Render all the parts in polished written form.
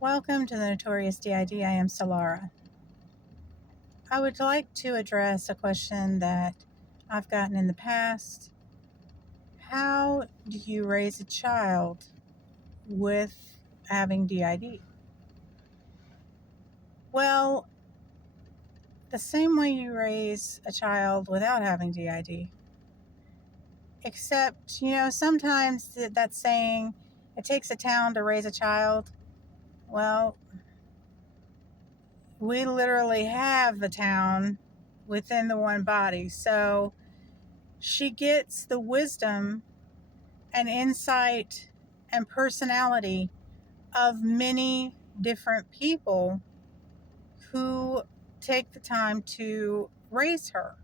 Welcome to the Notorious D.I.D. I am Solara. I would like to address a question that I've gotten in the past. How do you raise a child with having D.I.D? Well, the same way you raise a child without having D.I.D. Except, sometimes that saying, it takes a town to raise a child. Well, we literally have the town within the one body. So she gets the wisdom and insight and personality of many different people who take the time to raise her.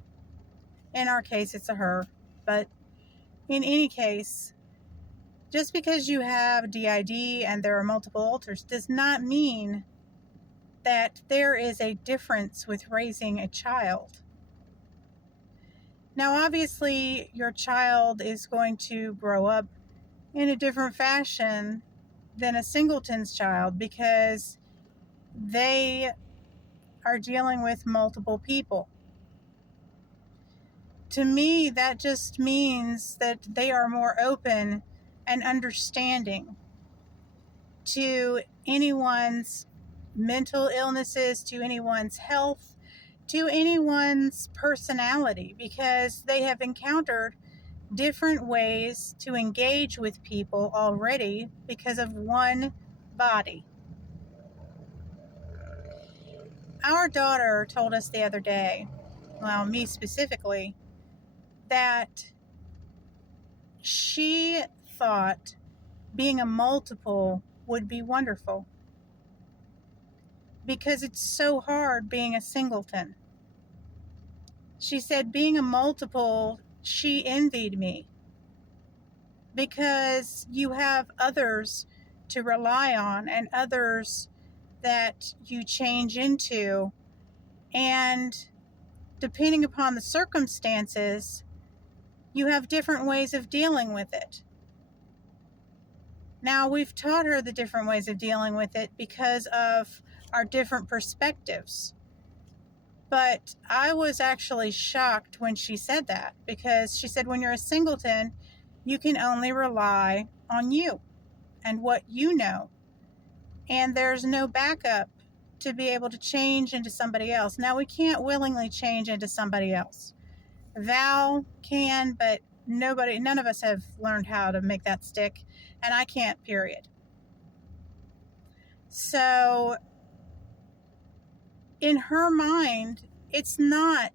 In our case, it's a her, but in any case, just because you have D.I.D. and there are multiple alters does not mean that there is a difference with raising a child. Now, obviously, your child is going to grow up in a different fashion than a singleton's child because they are dealing with multiple people. To me, that just means that they are more open and understanding to anyone's mental illnesses, to anyone's health, to anyone's personality, because they have encountered different ways to engage with people already because of one body. Our daughter told us the other day, well, me specifically, that she thought being a multiple would be wonderful because it's so hard being a singleton. She said being a multiple, she envied me because you have others to rely on and others that you change into, and depending upon the circumstances, you have different ways of dealing with it. Now, we've taught her the different ways of dealing with it because of our different perspectives. But I was actually shocked when she said that, because she said when you're a singleton, you can only rely on you and what you know. And there's no backup to be able to change into somebody else. Now, we can't willingly change into somebody else. Val can, but none of us have learned how to make that stick, and I can't, period. So in her mind, it's not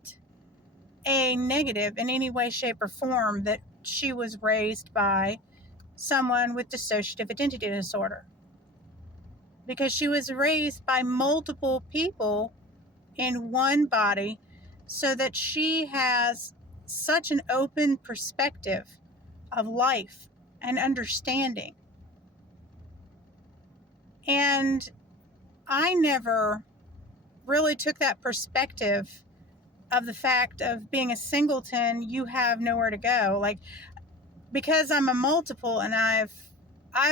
a negative in any way, shape, or form that she was raised by someone with dissociative identity disorder, because she was raised by multiple people in one body, so that she has such an open perspective of life and understanding. And I never really took that perspective of the fact of being a singleton, you have nowhere to go. Like, because I'm a multiple, and I've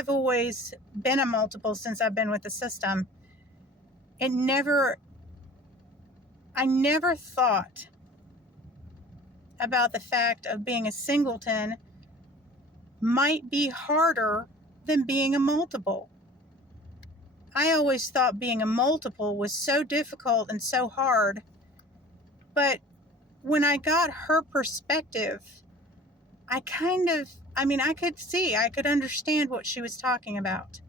always been a multiple since I've been with the system, I never thought about the fact of being a singleton might be harder than being a multiple. I always thought being a multiple was so difficult and so hard. But when I got her perspective, I could understand what she was talking about.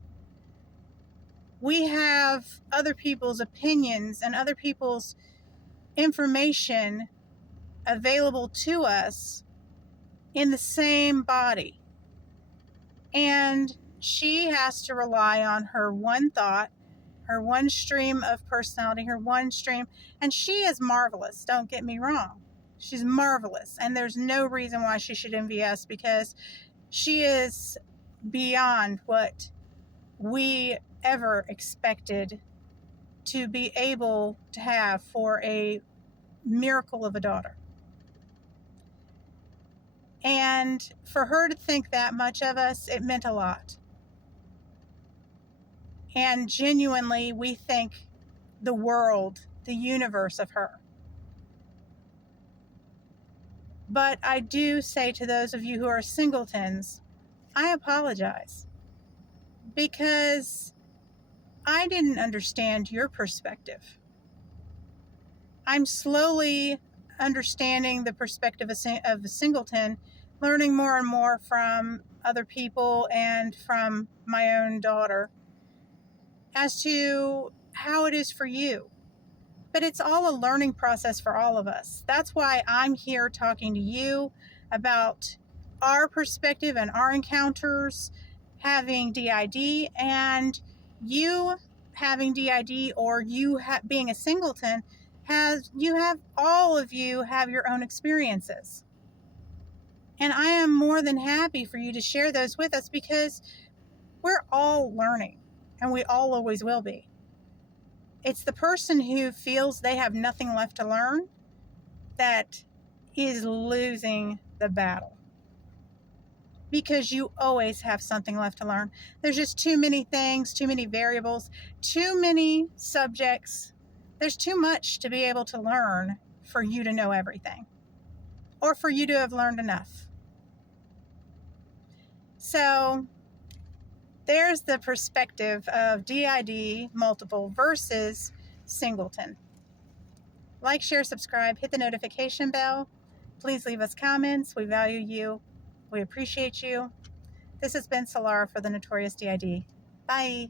We have other people's opinions and other people's information available to us in the same body. And she has to rely on her one thought, her one stream of personality, her one stream. And she is marvelous, don't get me wrong. She's marvelous. And there's no reason why she should envy us, because she is beyond what we ever expected to be able to have for a miracle of a daughter. And for her to think that much of us, it meant a lot. And genuinely, we think the world, the universe of her. But I do say to those of you who are singletons, I apologize, because I didn't understand your perspective. I'm slowly understanding the perspective of a singleton, learning more and more from other people and from my own daughter as to how it is for you. But it's all a learning process for all of us. That's why I'm here talking to you about our perspective and our encounters having D.I.D. and you having D.I.D. or you being a singleton. All of you have your own experiences. And I am more than happy for you to share those with us, because we're all learning and we all always will be. It's the person who feels they have nothing left to learn that is losing the battle, because you always have something left to learn. There's just too many things, too many variables, too many subjects. There's too much to be able to learn for you to know everything, or for you to have learned enough. So there's the perspective of D.I.D. multiple versus singleton. Like, share, subscribe, hit the notification bell. Please leave us comments. We value you. We appreciate you. This has been Solara for the Notorious D.I.D. Bye.